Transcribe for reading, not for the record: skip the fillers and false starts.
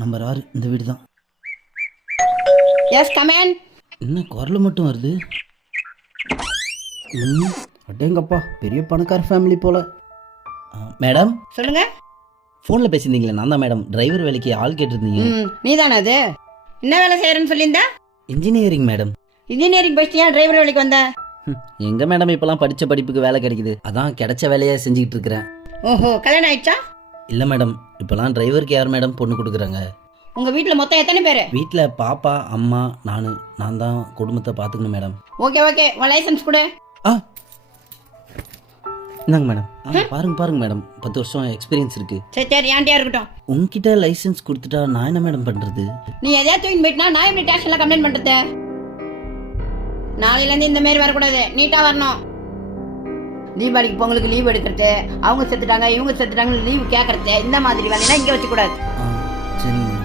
Number 6 இந்த வீடு தான். Yes come on. என்ன குரல் மட்டும் வருது? அடேங்கப்பா, பெரிய பணக்கார ஃபேமிலி போல. மேடம் சொல்லுங்க. ஃபோனில் பேசியிருந்தீங்களே, நான் தான் மேடம். டிரைவர் வேலைக்கு ஆள் கேட்டிருந்தீங்க. நீ தானே அது? என்ன வேலை செய்யறேன்னு சொல்லியிருந்தா? Engineering madam. இன்ஜினியரிங் படிச்சியா டிரைவர் வேலைக்கு வந்த? எங்க மேடம் இப்போலாம் படித்த படிப்புக்கு வேலை கிடைக்குது. அதான் கிடைச்ச வேலையை செஞ்சுக்கிட்டு இருக்கிறேன். ஓஹோ, கல்யாணம் ஆயிடுச்சா? இல்லை மேடம், இப்போலாம் டிரைவருக்கு யார் மேடம் பொண்ணு கொடுக்குறாங்க? உங்க வீட்டில் மொத்தம் எத்தனை பேர்? வீட்டில் பாப்பா, அம்மா, நான் தான் குடும்பத்தை பார்த்துக்கணும் மேடம். ஓகே ஓகே, உன் லைசன்ஸ் கொடு. இந்தாங்க மேடம். பாருங்க மேடம், 10 வருஷம் எக்ஸ்பீரியன்ஸ் இருக்கு. சரி ஏன்டியா இருக்கட்டும். உங்ககிட்ட லைசன்ஸ் கொடுத்துட்டா நான் என்ன மேடம் பண்றது? நீ எதையா தூக்கி போயிட்டுனா நான் எப்படி ஸ்டேஷன்ல கம்ப்ளைண்ட் பண்றது? நாளையிலேருந்து இந்த மாதிரி வரக்கூடாது, நீட்டா வரணும். தீபாவளிக்கு பொங்கலுக்கு லீவ் எடுக்கிறது, அவங்க செத்துட்டாங்க இவங்க செத்துட்டாங்கன்னு லீவ் கேட்கறது, இந்த மாதிரி வேலையெல்லாம் இங்கே வச்சுக்கூடாது. சரிங்க.